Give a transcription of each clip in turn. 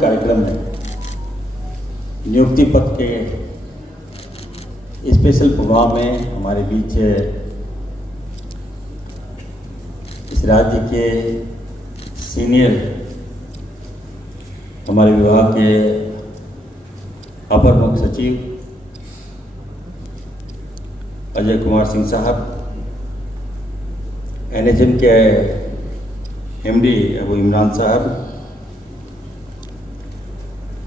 कार्यक्रम में नियुक्ति पत्र के स्पेशल प्रोग्राम में हमारे बीच इस राज्य के सीनियर हमारे विभाग के अपर मुख्य सचिव अजय कुमार सिंह साहब, NHM के MD अबू इमरान साहब,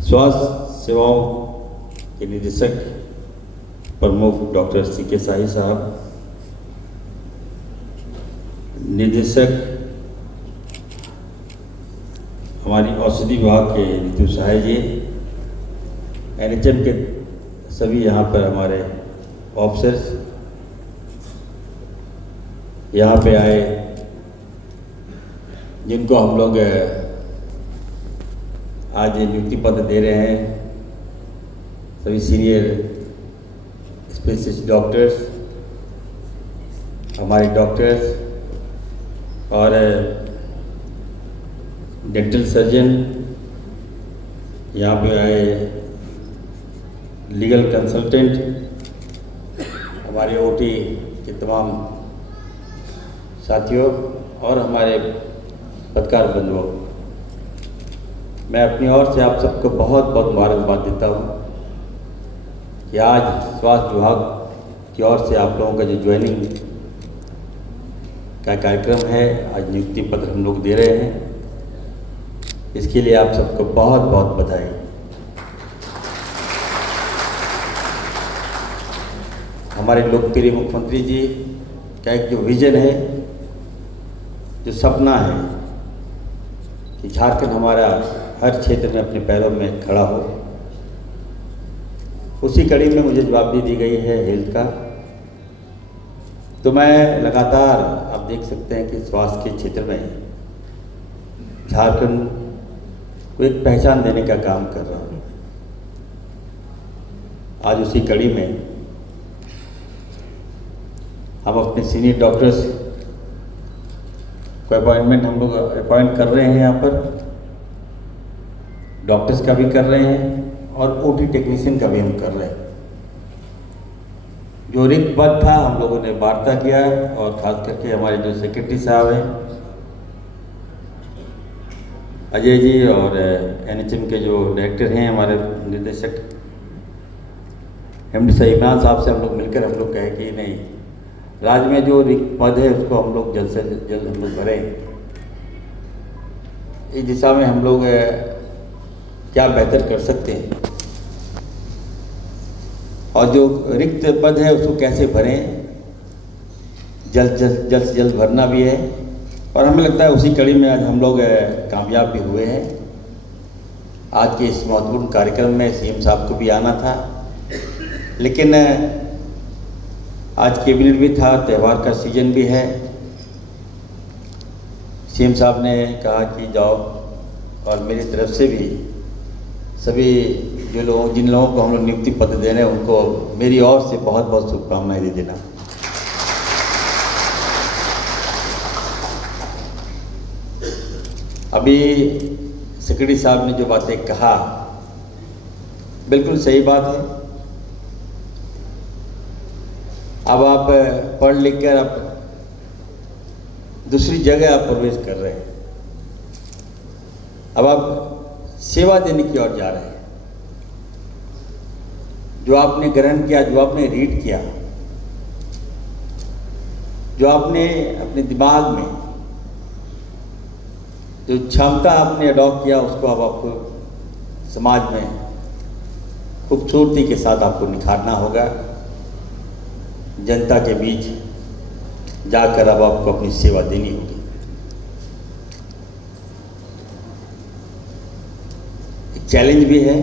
स्वास्थ्य सेवाओं के निदेशक प्रमुख डॉक्टर CK शाही साहब, निदेशक हमारी औषधि विभाग के ऋतु सहाय जी, NHM के सभी यहाँ पर हमारे ऑफिसर्स यहाँ पे आए, जिनको हम लोग आज नियुक्ति पत्र दे रहे हैं, सभी सीनियर स्पेशलिस्ट डॉक्टर्स, हमारे डॉक्टर्स और डेंटल सर्जन यहाँ पे आए, लीगल कंसल्टेंट, हमारे OT के तमाम साथियों और हमारे पत्रकार बंधुओं, मैं अपनी ओर से आप सबको बहुत बहुत मुबारकबाद देता हूँ कि आज स्वास्थ्य विभाग की ओर से आप लोगों का जो ज्वाइनिंग का कार्यक्रम है, आज नियुक्ति पत्र हम लोग दे रहे हैं। इसके लिए आप सबको बहुत बहुत बधाई। हमारे लोकप्रिय मुख्यमंत्री जी का एक जो विजन है, जो सपना है कि झारखंड हमारा हर क्षेत्र में अपने पैरों में खड़ा हो, उसी कड़ी में मुझे जवाबदेही दी गई है हेल्थ का। तो मैं लगातार आप देख सकते हैं कि स्वास्थ्य के क्षेत्र में झारखंड को एक पहचान देने का काम कर रहा हूँ। आज उसी कड़ी में हम अपने सीनियर डॉक्टर्स को हम लोग अपॉइंट कर रहे हैं, यहाँ पर डॉक्टर्स का भी कर रहे हैं और OT टेक्नीशियन का भी हम कर रहे हैं। जो रिक्त पद था हम लोगों ने वार्ता किया और खास करके हमारे जो सेक्रेटरी साहब हैं अजय जी और NHM के जो डायरेक्टर हैं हमारे निदेशक MD साहब इमरान साहब से हम लोग मिलकर हम लोग कहे कि नहीं, राज्य में जो रिक्त पद है उसको हम लोग जल्द से जल्द हम लोग भरें। इस दिशा में हम लोग क्या बेहतर कर सकते हैं और जो रिक्त पद है उसको कैसे भरें, जल्द से जल्द भरना भी है। और हमें लगता है उसी कड़ी में आज हम लोग कामयाब भी हुए हैं। आज के इस महत्वपूर्ण कार्यक्रम में CM साहब को भी आना था, लेकिन आज कैबिनेट भी था, त्यौहार का सीजन भी है। CM साहब ने कहा कि जाओ, और मेरी तरफ से भी सभी जिन लोगों को हम लोग नियुक्ति पत्र दे रहे हैं उनको मेरी ओर से बहुत बहुत शुभकामनाएं दे देना। अभी सेक्रेटरी साहब ने जो बातें कहा बिल्कुल सही बात है। अब आप पढ़ लिख कर आप दूसरी जगह आप प्रवेश कर रहे हैं, अब आप सेवा देने की ओर जा रहे हैं। जो आपने ग्रहण किया, जो आपने रीड किया, जो आपने अपने दिमाग में जो क्षमता आपने अडॉप्ट किया, उसको अब आपको समाज में खूबसूरती के साथ आपको निखारना होगा। जनता के बीच जाकर अब आपको अपनी सेवा देनी होगी। एक चैलेंज भी है।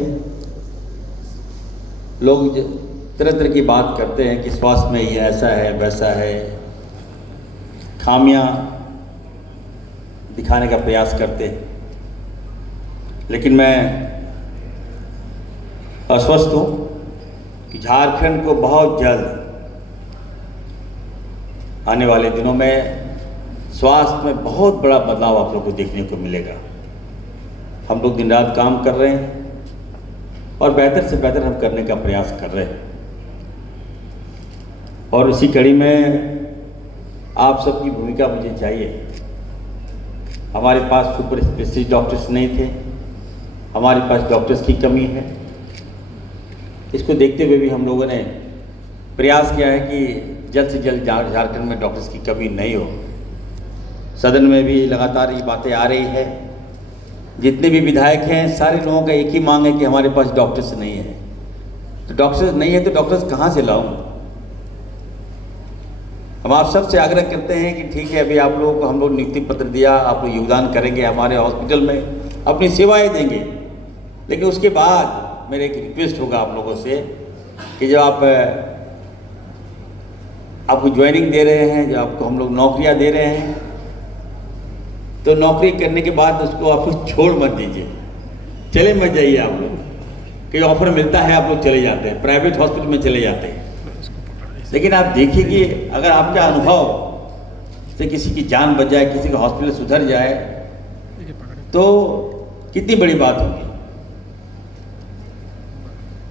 लोग तरह तरह की बात करते हैं कि स्वास्थ्य में ये ऐसा है वैसा है, खामियां दिखाने का प्रयास करते हैं, लेकिन मैं आश्वस्त हूँ कि झारखंड को बहुत जल्द आने वाले दिनों में स्वास्थ्य में बहुत बड़ा बदलाव आप लोग को देखने को मिलेगा। हम लोग दिन रात काम कर रहे हैं और बेहतर से बेहतर हम करने का प्रयास कर रहे हैं। और इसी कड़ी में आप सबकी भूमिका मुझे चाहिए। हमारे पास सुपर स्पेशलिस्ट डॉक्टर्स नहीं थे, हमारे पास डॉक्टर्स की कमी है। इसको देखते हुए भी हम लोगों ने प्रयास किया है कि जल्द से जल्द झारखंड में डॉक्टर्स की कमी नहीं हो। सदन में भी लगातार ये बातें आ रही है। जितने भी विधायक हैं सारे लोगों का एक ही मांग है कि हमारे पास डॉक्टर्स नहीं है। तो डॉक्टर्स नहीं है तो डॉक्टर्स कहाँ से लाऊं? हम आप सबसे आग्रह करते हैं कि ठीक है, अभी आप लोगों को हम लोग नियुक्ति पत्र दिया, आप लोग योगदान करेंगे, हमारे हॉस्पिटल में अपनी सेवाएं देंगे, लेकिन उसके बाद मेरा एक रिक्वेस्ट होगा आप लोगों से कि जब आपको ज्वाइनिंग दे रहे हैं, जब आपको हम लोग नौकरियां दे रहे हैं, तो नौकरी करने के बाद उसको आप लोग छोड़ मत दीजिए, चले मत जाइए। आप लोग कई ऑफर मिलता है, आप लोग चले जाते हैं, प्राइवेट हॉस्पिटल में चले जाते हैं। लेकिन आप देखिए कि अगर आपका अनुभव से किसी की जान बच जाए, किसी का हॉस्पिटल सुधर जाए, तो कितनी बड़ी बात होगी।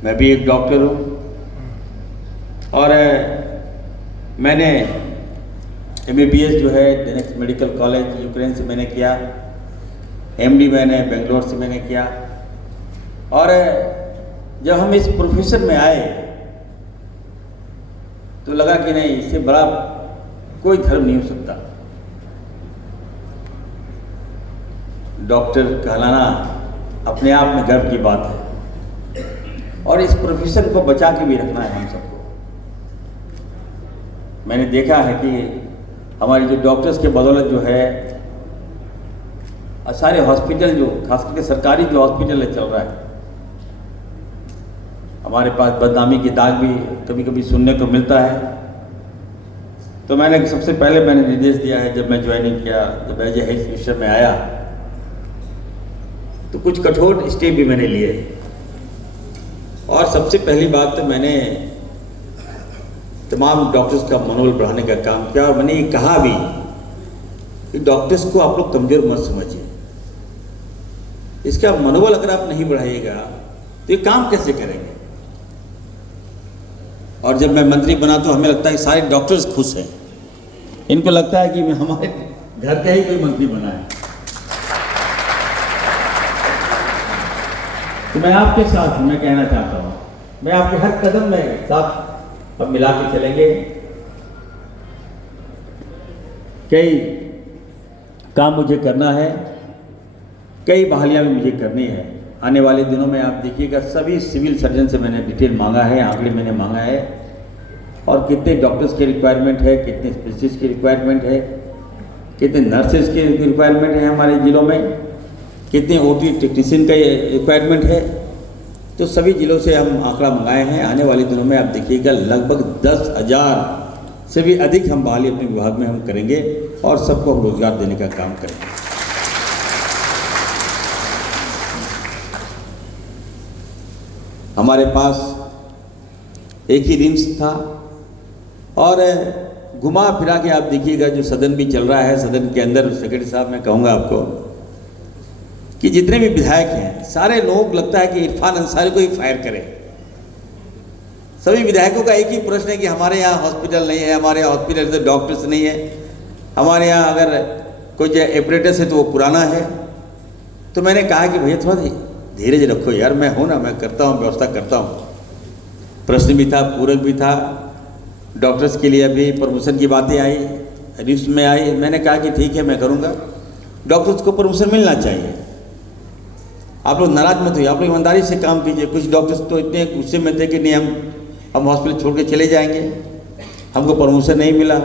मैं भी एक डॉक्टर हूँ और मैंने MBBS जो है डेनेक्स मेडिकल कॉलेज यूक्रेन से मैंने किया, MD मैंने बेंगलोर से मैंने किया। और जब हम इस प्रोफेशन में आए तो लगा कि नहीं, इससे बड़ा कोई धर्म नहीं हो सकता। डॉक्टर कहलाना अपने आप में गर्व की बात है और इस प्रोफेशन को बचा के भी रखना है हम सबको। मैंने देखा है कि हमारी जो डॉक्टर्स के बदौलत जो है सारे हॉस्पिटल जो खास करके सरकारी जो हॉस्पिटल है चल रहा है। हमारे पास बदनामी की दाग भी कभी कभी सुनने को मिलता है। तो मैंने सबसे पहले मैंने निर्देश दिया है, जब मैं ज्वाइनिंग किया, जब एज ए हेल्थ मिनिस्टर में आया, तो कुछ कठोर स्टेप भी मैंने लिए। और सबसे पहली बात तो मैंने तमाम डॉक्टर्स का मनोबल बढ़ाने का काम किया और मैंने ये कहा भी कि डॉक्टर्स को आप लोग कमज़ोर मत समझिए। इसका मनोबल अगर आप नहीं बढ़ाइएगा तो ये काम कैसे करेंगे। और जब मैं मंत्री बना तो हमें लगता है कि सारे डॉक्टर्स खुश हैं, इनको लगता है कि हमारे घर का ही कोई मंत्री बना है। तो मैं आपके साथ मैं कहना चाहता हूँ, मैं आपके हर कदम में साथ अब मिला के चलेंगे। कई काम मुझे करना है, कई बहालियाँ भी मुझे करनी है। आने वाले दिनों में आप देखिएगा, सभी सिविल सर्जन से मैंने डिटेल मांगा है, आंकड़े मैंने मांगा है, और कितने डॉक्टर्स की रिक्वायरमेंट है, कितने स्पेशलिस्ट की रिक्वायरमेंट है, कितने नर्सेज की रिक्वायरमेंट है हमारे ज़िलों में, कितने OT टेक्नीशियन का रिक्वायरमेंट है। तो सभी ज़िलों से हम आंकड़ा मंगाए हैं। आने वाले दिनों में आप देखिएगा लगभग 10,000 से भी अधिक हम बहाली अपने विभाग में हम करेंगे और सबको हम रोजगार देने का काम करेंगे। हमारे पास एक ही रिम्स था और घुमा फिरा के आप देखिएगा, जो सदन भी चल रहा है, सदन के अंदर सेक्रेटरी साहब मैं कहूँगा आपको कि जितने भी विधायक हैं सारे लोग लगता है कि इरफान अंसारी को ही फायर करें। सभी विधायकों का एक ही प्रश्न है कि हमारे यहाँ हॉस्पिटल नहीं है, हमारे यहाँ हॉस्पिटल से डॉक्टर्स नहीं है, हमारे यहाँ अगर कोई जो एपरेटस है तो वो पुराना है। तो मैंने कहा कि भैया थोड़ा धीरज रखो यार, मैं हूँ ना, मैं करता हूँ, व्यवस्था करता हूँ। प्रश्न भी था, पूरक भी था, डॉक्टर्स के लिए अभी प्रमोशन की बातें आई, लिस्ट में आई। मैंने कहा कि ठीक है मैं करूँगा, डॉक्टर्स को प्रमोशन मिलना चाहिए। आप लोग नाराज मत होइए, आप लोग ईमानदारी से काम कीजिए। कुछ डॉक्टर्स तो इतने गुस्से में थे कि नहीं हम हॉस्पिटल छोड़ के चले जाएंगे, हमको प्रमोशन नहीं मिला।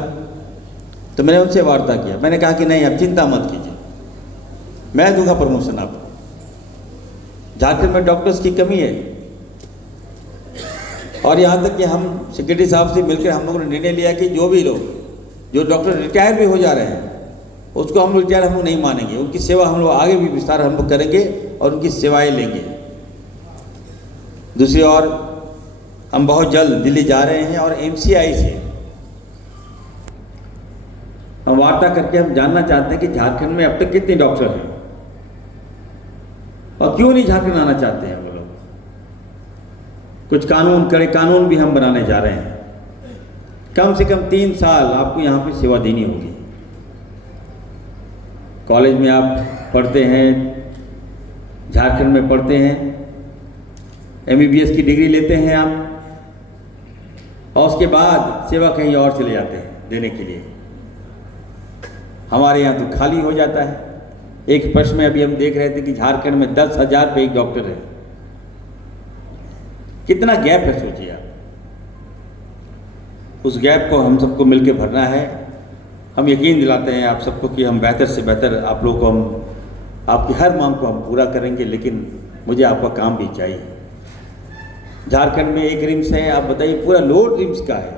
तो मैंने उनसे वार्ता किया, मैंने कहा कि नहीं आप चिंता मत कीजिए, मैं दूंगा प्रमोशन आपको। झारखंड में डॉक्टर्स की कमी है और यहाँ तक कि हम सेक्रेटरी साहब से मिलकर हम लोगों ने निर्णय लिया कि जो भी लोग, जो डॉक्टर रिटायर भी हो जा रहे हैं, उसको हम लोग रिटायर हम लोग नहीं मानेंगे। उनकी सेवा हम लोग आगे भी विस्तार हम लोग करेंगे और उनकी सेवाएं लेंगे। दूसरी ओर हम बहुत जल्द दिल्ली जा रहे हैं और MCI से हम वार्ता करके हम जानना चाहते हैं कि झारखंड में अब तक कितने डॉक्टर हैं। और क्यों नहीं झारखंड आना चाहते हैं वो लोग? कुछ कानून, कड़े कानून भी हम बनाने जा रहे हैं। कम से कम 3 साल आपको यहाँ पे सेवा देनी होगी। कॉलेज में आप पढ़ते हैं, झारखंड में पढ़ते हैं, MBBS की डिग्री लेते हैं आप, और उसके बाद सेवा कहीं और चले जाते हैं देने के लिए। हमारे यहाँ तो खाली हो जाता है। एक प्रश्न में अभी हम देख रहे थे कि झारखंड में 10,000 पे एक डॉक्टर है। कितना गैप है, सोचिए आप। उस गैप को हम सबको मिलकर भरना है। हम यकीन दिलाते हैं आप सबको कि हम बेहतर से बेहतर आप लोगों को, हम आपकी हर मांग को हम पूरा करेंगे, लेकिन मुझे आपका काम भी चाहिए। झारखंड में एक रिम्स है, आप बताइए पूरा लोड रिम्स का है।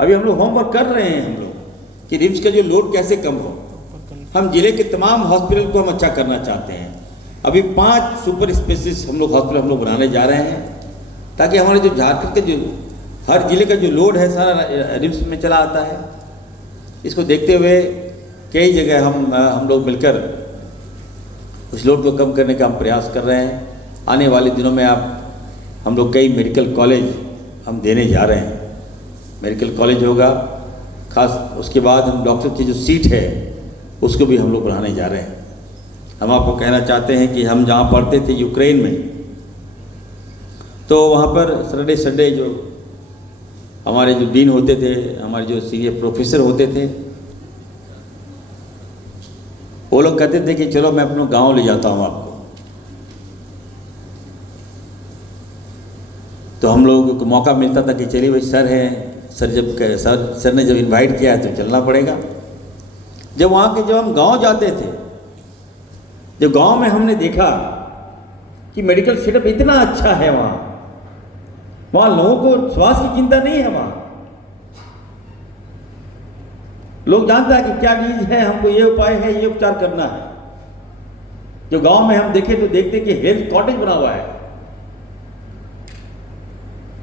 अभी हम लोग होमवर्क कर रहे हैं हम लोग कि रिम्स का जो लोड कैसे कम हो। हम जिले के तमाम हॉस्पिटल को हम अच्छा करना चाहते हैं। अभी 5 सुपर स्पेशलिस्ट हम लोग हॉस्पिटल हम लोग बनाने जा रहे हैं, ताकि हमारे जो झारखंड के जो हर जिले का जो लोड है सारा रिम्स में चला आता है। इसको देखते हुए कई जगह हम लोग मिलकर उस लोड को कम करने का हम प्रयास कर रहे हैं। आने वाले दिनों में हम लोग कई मेडिकल कॉलेज हम देने जा रहे हैं। मेडिकल कॉलेज होगा खास, उसके बाद हम डॉक्टर की जो सीट है उसको भी हम लोग बढ़ाने जा रहे हैं। हम आपको कहना चाहते हैं कि हम जहाँ पढ़ते थे यूक्रेन में, तो वहाँ पर सैटरडे जो हमारे जो डीन होते थे, हमारे जो सीनियर प्रोफेसर होते थे, वो लोग कहते थे कि चलो मैं अपना गांव ले जाता हूँ आपको। तो हम लोगों को मौका मिलता था कि चलिए भाई सर हैं, सर ने जब इनवाइट किया है तो चलना पड़ेगा। जब हम गांव जाते थे, जब गांव में हमने देखा कि मेडिकल सेटअप इतना अच्छा है, वहाँ लोगों को स्वास्थ्य की चिंता नहीं है। वहाँ लोग जानता है कि क्या चीज है, हमको ये उपाय है, ये उपचार करना है। जो गांव में हम देखे तो देखते कि हेल्थ कॉटेज बना हुआ है,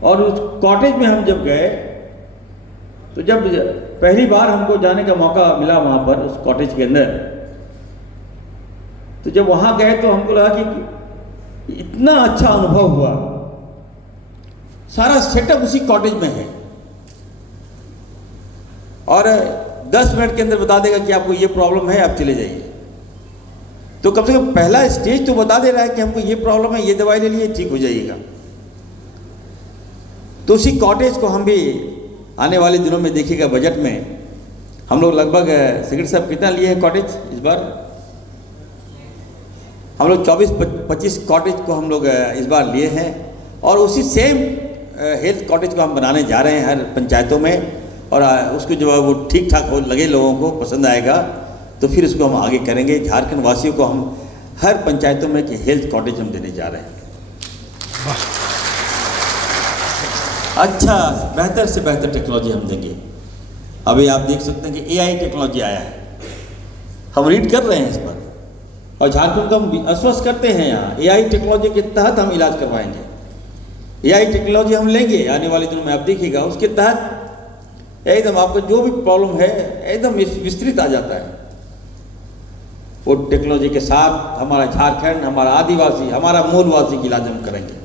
और उस कॉटेज में हम जब गए तो जब पहली बार हमको जाने का मौका मिला वहाँ पर उस कॉटेज के अंदर, तो जब वहाँ गए तो हमको लगा कि इतना अच्छा अनुभव हुआ। सारा सेटअप उसी कॉटेज में है और 10 मिनट के अंदर बता देगा कि आपको ये प्रॉब्लम है, आप चले जाइए। तो कम से कम पहला स्टेज तो बता दे रहा है कि हमको ये प्रॉब्लम है, ये दवाई ले लिए, ठीक हो जाइएगा। तो उसी कॉटेज को हम भी आने वाले दिनों में देखिएगा, बजट में हम लोग लगभग सेक्रेटरी साहब कितना लिए हैं कॉटेज इस बार? हम लोग 24-25 कॉटेज को हम लोग इस बार लिए हैं, और उसी सेम हेल्थ कॉटेज को हम बनाने जा रहे हैं हर पंचायतों में। और उसको जो है वो ठीक ठाक हो लगे, लोगों को पसंद आएगा, तो फिर उसको हम आगे करेंगे। झारखंड वासियों को हम हर पंचायतों में कि हेल्थ कॉटेज हम देने जा रहे हैं। अच्छा, बेहतर से बेहतर टेक्नोलॉजी हम देंगे। अभी आप देख सकते हैं कि AI टेक्नोलॉजी आया है, हम रीड कर रहे हैं इस पर, और झारखंड को हम आश्वस्त करते हैं यहाँ AI टेक्नोलॉजी के तहत हम इलाज करवाएंगे। AI टेक्नोलॉजी हम लेंगे आने वाले दिनों में, आप देखिएगा उसके तहत एकदम आपको जो भी प्रॉब्लम है एकदम विस्तृत आ जाता है। वो टेक्नोलॉजी के साथ हमारा झारखंड, हमारा आदिवासी, हमारा मूलवासी की इलाज हम करेंगे।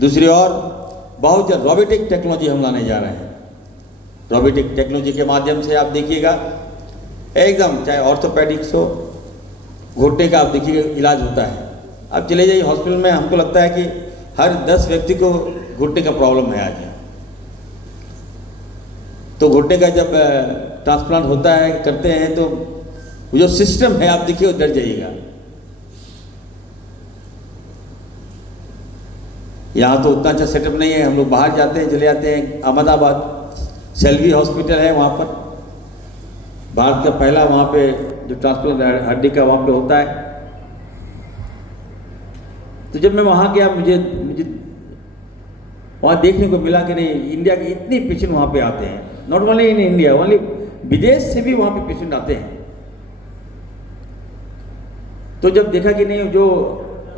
दूसरी ओर बहुत जल्द रोबोटिक टेक्नोलॉजी हम लाने जा रहे हैं। रोबोटिक टेक्नोलॉजी के माध्यम से आप देखिएगा एकदम, चाहे ऑर्थोपेडिक्स हो, घुटने का आप देखिएगा इलाज होता है। आप चले जाइए हॉस्पिटल में, हमको लगता है कि हर 10 व्यक्ति को घुटने का प्रॉब्लम है आज। तो घुटने का जब ट्रांसप्लांट होता है, करते हैं, तो वो जो सिस्टम है आप देखिए, डर जाइएगा। यहाँ तो उतना अच्छा सेटअप नहीं है। हम लोग बाहर जाते हैं, चले जाते हैं अहमदाबाद सेल्वी हॉस्पिटल है, वहाँ पर भारत का पहला वहाँ पे जो ट्रांसप्लांट हड्डी का वहाँ पे होता है। तो जब मैं वहाँ गया, मुझे वहाँ देखने को मिला कि नहीं, इंडिया के इतने पेशेंट वहाँ पे आते हैं, not only in India, only विदेश से भी वहाँ पे पेशेंट आते हैं। तो जब देखा कि नहीं, जो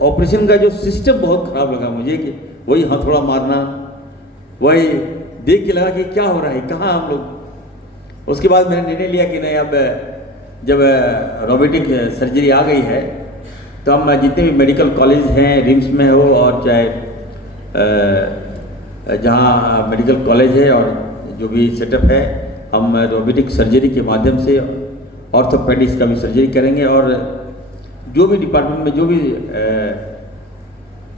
ऑपरेशन का जो सिस्टम बहुत खराब लगा मुझे, कि वही हथौड़ा मारना, वही देख के लगा कि क्या हो रहा है, कहाँ हम लोग। उसके बाद मैंने निर्णय लिया कि नहीं, अब जब रोबोटिक सर्जरी आ गई है तो हम जितने भी मेडिकल कॉलेज हैं, रिम्स में हो और चाहे जहाँ मेडिकल कॉलेज है और जो भी सेटअप है, हम रोबोटिक सर्जरी के माध्यम से ऑर्थोपेडिक्स का भी सर्जरी करेंगे और जो भी डिपार्टमेंट में जो भी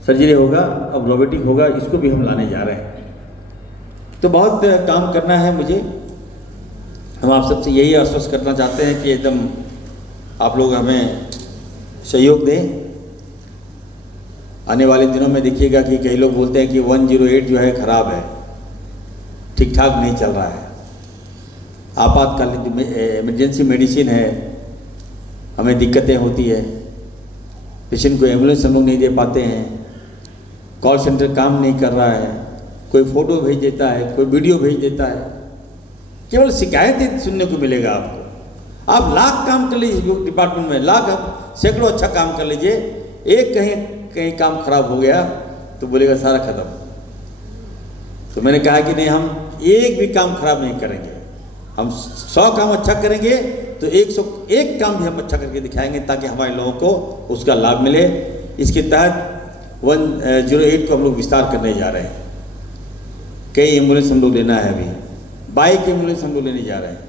सर्जरी होगा अब रोबोटिक होगा, इसको भी हम लाने जा रहे हैं। तो बहुत काम करना है मुझे। हम आप सबसे यही आश्वस्त करना चाहते हैं कि एकदम आप लोग हमें सहयोग दें। आने वाले दिनों में देखिएगा कि कई लोग बोलते हैं कि 108 जो है ख़राब है, ठीक ठाक नहीं चल रहा है। आपातकालीन इमरजेंसी मेडिसिन है, हमें दिक्कतें होती है, पेशेंट को एम्बुलेंस हम लोग नहीं दे पाते हैं, कॉल सेंटर काम नहीं कर रहा है, कोई फ़ोटो भेज देता है, कोई वीडियो भेज देता है, केवल शिकायतें सुनने को मिलेगा आपको। आप लाख काम कर लीजिए डिपार्टमेंट में, लाख सैकड़ों अच्छा काम कर लीजिए, एक कहीं काम खराब हो गया तो बोलेगा सारा खत्म। तो मैंने कहा कि नहीं, हम एक भी काम खराब नहीं करेंगे, हम 100 काम अच्छा करेंगे तो 101 काम भी हम अच्छा करके दिखाएंगे ताकि हमारे लोगों को उसका लाभ मिले। इसके तहत 108 को हम लोग विस्तार करने जा रहे हैं। कई एम्बुलेंस हम लोग लेना है, अभी बाइक एम्बुलेंस हम लोग लेने जा रहे हैं।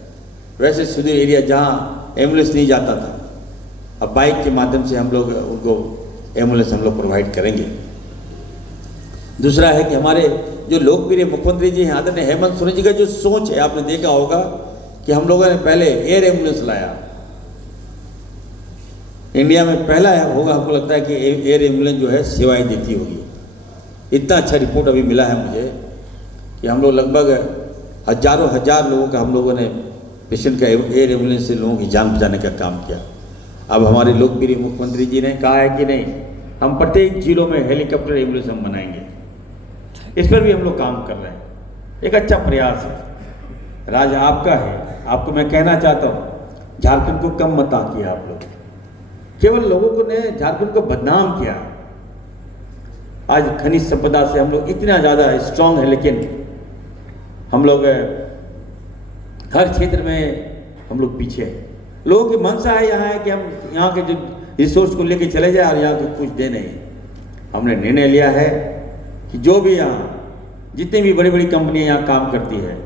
वैसे सुदूर एरिया जहाँ एम्बुलेंस नहीं जाता था, अब बाइक के माध्यम से हम लोग उनको एम्बुलेंस हम लोग प्रोवाइड करेंगे। दूसरा है कि हमारे जो लोकप्रिय मुख्यमंत्री जी हैं आदरणीय हेमंत सोरेन जी का जो सोच है, आपने देखा होगा कि हम लोगों ने पहले एयर एम्बुलेंस लाया, इंडिया में पहला होगा। हमको लगता है कि एयर एम्बुलेंस जो है सेवाएं देती होगी। इतना अच्छा रिपोर्ट अभी मिला है मुझे कि हम लोग लगभग हजारों हजार लोगों का हम लोगों ने पेशेंट का एयर एम्बुलेंस से लोगों की जान बचाने का काम किया। अब हमारे लोकप्रिय मुख्यमंत्री जी ने कहा है कि नहीं, हम प्रत्येक जिलों में हेलीकॉप्टर एम्बुलेंस हम बनाएंगे। इस पर भी हम लोग काम कर रहे हैं, एक अच्छा प्रयास है। राज आपका है, आपको मैं कहना चाहता हूँ, झारखंड को कम मत आंकिए आप लोग। केवल लोगों को ने झारखंड को बदनाम किया। आज खनिज संपदा से हम लोग इतना ज़्यादा स्ट्रांग है, लेकिन हम लोग हर क्षेत्र में हम लोग पीछे हैं। लोगों की मंशा है यहाँ है कि हम यहाँ के जो रिसोर्स को लेके चले जाए और यहाँ को कुछ दे नहीं। हमने निर्णय लिया है कि जो भी यहाँ जितनी भी बड़ी बड़ी कंपनियाँ यहाँ काम करती है,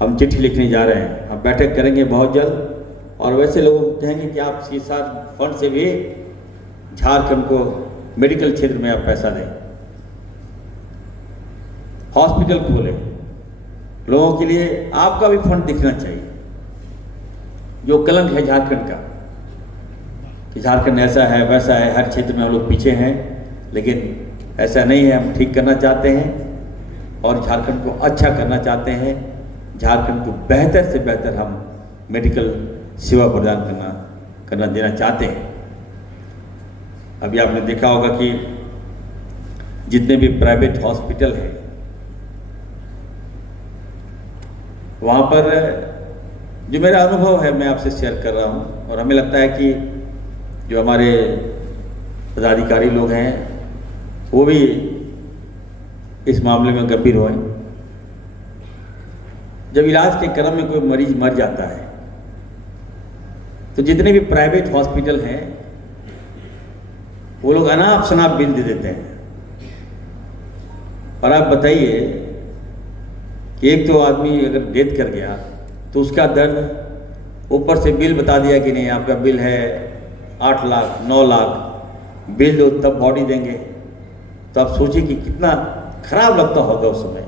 हम चिट्ठी लिखने जा रहे हैं। हम बैठक करेंगे बहुत जल्द और वैसे लोगों को कहेंगे कि आप CSR फंड से भी झारखंड को मेडिकल क्षेत्र में आप पैसा दें, हॉस्पिटल खोलें। लोगों के लिए आपका भी फंड दिखना चाहिए। जो कलंक है झारखंड का कि झारखंड ऐसा है वैसा है, हर क्षेत्र में हम लोग पीछे हैं, लेकिन ऐसा नहीं है। हम ठीक करना चाहते हैं और झारखंड को अच्छा करना चाहते हैं। झारखंड को बेहतर से बेहतर हम मेडिकल सेवा प्रदान करना देना चाहते हैं। अभी आपने देखा होगा कि जितने भी प्राइवेट हॉस्पिटल हैं वहाँ पर जो मेरा अनुभव है मैं आपसे शेयर कर रहा हूँ, और हमें लगता है कि जो हमारे पदाधिकारी लोग हैं वो भी इस मामले में गंभीर हों। जब इलाज के क्रम में कोई मरीज मर जाता है तो जितने भी प्राइवेट हॉस्पिटल हैं वो लोग अनाप शनाप बिल दे देते हैं। और आप बताइए कि एक तो आदमी अगर डेथ कर गया तो उसका दर्द, ऊपर से बिल बता दिया कि नहीं आपका बिल है 8 लाख 9 लाख, बिल दो तब बॉडी देंगे। तो आप सोचिए कि कितना खराब लगता होगा उस समय।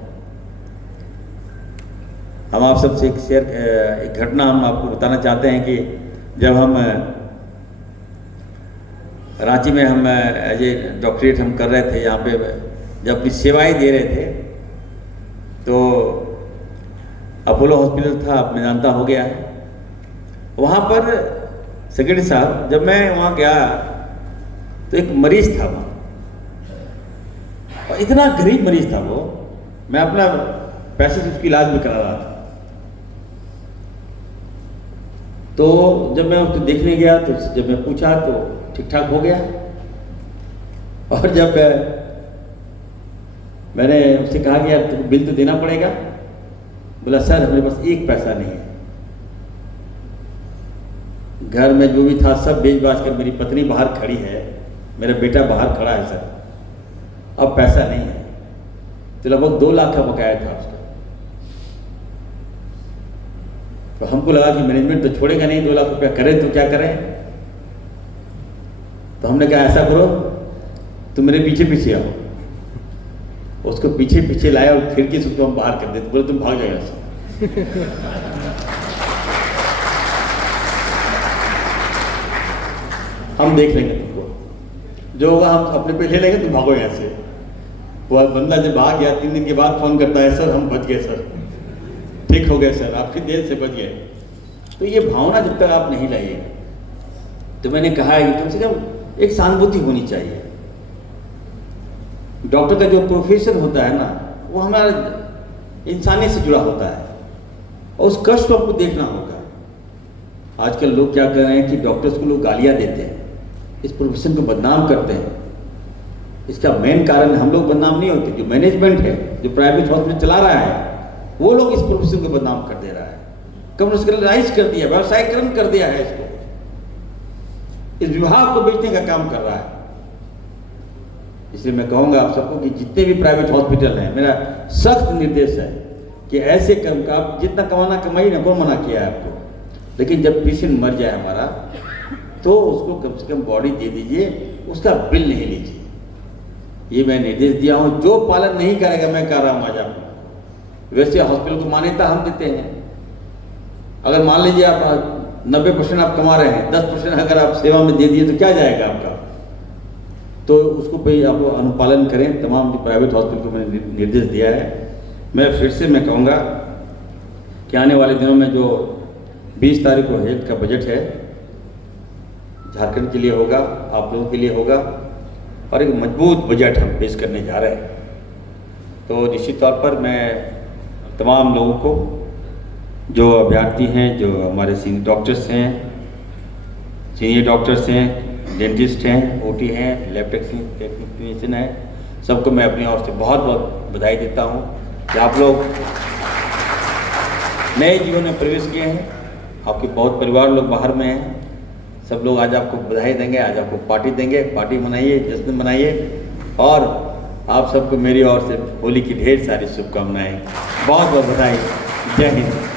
हम आप सबसे एक घटना हम आपको बताना चाहते हैं कि जब हम रांची में हम एज ए डॉक्टरेट हम कर रहे थे, यहाँ पे जब अपनी सेवाएं दे रहे थे तो अपोलो हॉस्पिटल था, आप में जानता हो गया है। वहाँ पर सेक्रेटरी साहब, जब मैं वहाँ गया तो एक मरीज था वहाँ, और इतना गरीब मरीज था वो, मैं अपना पैसे से उसकी इलाज भी करा रहा था। तो जब मैं उसको देखने गया तो जब मैं पूछा तो ठीक ठाक हो गया। और जब मैंने उससे कहा कि यार तुमको बिल तो देना पड़ेगा, बोला सर हमारे पास एक पैसा नहीं है। घर में जो भी था सब बेच बाच कर, मेरी पत्नी बाहर खड़ी है, मेरा बेटा बाहर खड़ा है सर, अब पैसा नहीं है। तो लगभग 2 लाख का बकाया था उसका। तो हमको लगा कि मैनेजमेंट तो छोड़ेगा नहीं, 2 लाख रुपया करें तो क्या करें। तो हमने कहा ऐसा करो, तुम मेरे पीछे पीछे आओ। उसको पीछे पीछे लाया और खिड़की से उसको हम बाहर कर देते, बोले तुम भाग जाओ यहाँ से। हम देख लेंगे तुमको, जो होगा हम अपने पे ले लेंगे, तुम भागो यहाँ से। वो बंदा जब भाग गया 3 दिन के बाद फोन करता है, सर हम बच गए सर, ठीक हो गए सर, आपकी देर से बच गए। तो ये भावना जब तक आप नहीं लाइएगा, तो मैंने कहा है कि कम से कम एक सहानुभूति होनी चाहिए। डॉक्टर का जो प्रोफेशन होता है ना, वो हमारा इंसानियत से जुड़ा होता है, और उस कष्ट को आपको देखना होगा। आजकल लोग क्या कर रहे हैं कि डॉक्टर्स को लोग गालियाँ देते हैं, इस प्रोफेशन को बदनाम करते हैं। इसका मेन कारण हम लोग बदनाम नहीं होते, जो मैनेजमेंट है, जो प्राइवेट हॉस्पिटल चला रहा है, वो लोग इस प्रोफेशन को बदनाम कर दे रहा है, कमर्शियलाइज कर दिया, व्यवसायीकरण कर दिया है इसको, इस विभाग को बेचने का काम कर रहा है। इसलिए मैं कहूँगा आप सबको कि जितने भी प्राइवेट हॉस्पिटल हैं, मेरा सख्त निर्देश है कि ऐसे कर्म का आप जितना कमाना कमाइए ना, कौन मना किया है आपको, लेकिन जब पेशेंट मर जाए हमारा, तो उसको कम से कम बॉडी दे दीजिए, उसका बिल नहीं लीजिए। ये मैं निर्देश दिया हूँ, जो पालन नहीं करेगा, मैं कह रहा हूँ आज आपको। वैसे हॉस्पिटल को मान्यता हम देते हैं, अगर मान लीजिए आप 90% आप कमा रहे हैं, 10% अगर आप सेवा में दे दिए तो क्या जाएगा आपका। तो उसको पे आप अनुपालन करें। तमाम प्राइवेट हॉस्पिटल को मैंने निर्देश दिया है। मैं फिर से मैं कहूँगा कि आने वाले दिनों में जो 20 तारीख को हेल्थ का बजट है, झारखंड के लिए होगा, आप लोगों के लिए होगा, और एक मजबूत बजट हम पेश करने जा रहे हैं। तो निश्चित तौर पर मैं तमाम लोगों को, जो अभ्यर्थी हैं, जो हमारे सीनियर डॉक्टर्स हैं, सीनियर डॉक्टर्स हैं, डेंटिस्ट हैं, ओटी हैं, लैब टेक्नीशियन हैं, सबको मैं अपनी ओर से बहुत बहुत बधाई देता हूं कि आप लोग नए जीवन में प्रवेश किए हैं। आपके बहुत परिवार लोग बाहर में हैं, सब लोग आज आपको बधाई देंगे, आज आपको पार्टी देंगे, पार्टी मनाइए, जश्न मनाइए, और आप सबको मेरी ओर से होली की ढेर सारी शुभकामनाएं, बहुत बहुत बधाई। जय हिंद।